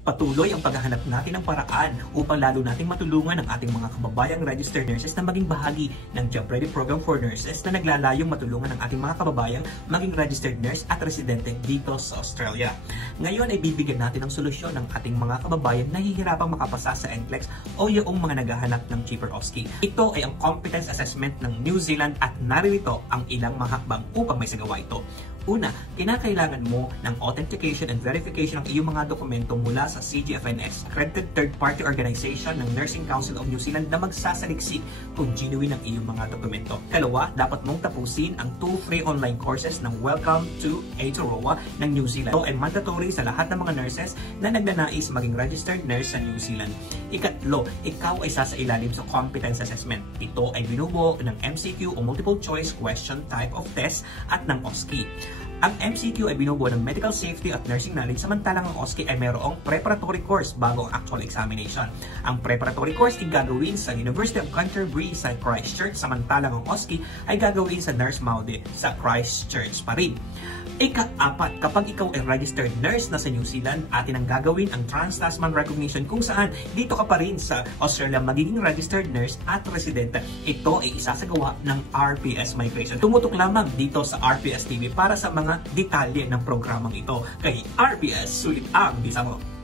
Patuloy ang paghahanap natin ng paraan upang lalo nating matulungan ang ating mga kababayang registered nurses na maging bahagi ng Job Ready Program for Nurses na naglalayong matulungan ang ating mga kababayang maging registered nurse at residente dito sa Australia. Ngayon ay bibigyan natin ng solusyon ng ating mga kababayan na nahihirapang makapasa sa NCLEX o yung mga naghahanap ng cheaper OSCE. Ito ay ang competence assessment ng New Zealand at naririto ang ilang mga hakbang upang may sagawa ito. Una, kinakailangan mo ng authentication and verification ng iyong mga dokumento mula sa CGFNS, accredited third-party organization ng Nursing Council of New Zealand na magsasaliksik kung genuine ang iyong mga dokumento. Kalawa, dapat mong tapusin ang 2 free online courses ng Welcome to Aotearoa ng New Zealand. Ito ay mandatory sa lahat ng mga nurses na nagnanais maging registered nurse sa New Zealand. Ikatlo, ikaw ay sasailalim sa competence assessment. Ito ay binubuo ng MCQ o multiple choice question type of test at ng OSCE. Ang MCQ ay binubuo ng medical safety at nursing knowledge, samantalang ang OSCE ay mayroong preparatory course bago ang actual examination. Ang preparatory course ay gagawin sa University of Canterbury sa Christchurch, samantalang ang OSCE ay gagawin sa Nurse Maude sa Christchurch pa rin. Ika-apat, kapag ikaw ay registered nurse na sa New Zealand, atin ang gagawin ang Trans-Tasman Recognition kung saan dito ka pa rin sa Australia magiging registered nurse at residente. Ito ay isasagawa ng RPS Migration. Tumutok lamang dito sa RPS TV para sa mga detalye ng programang ito. Kay RPS, sulit ang bisa mo!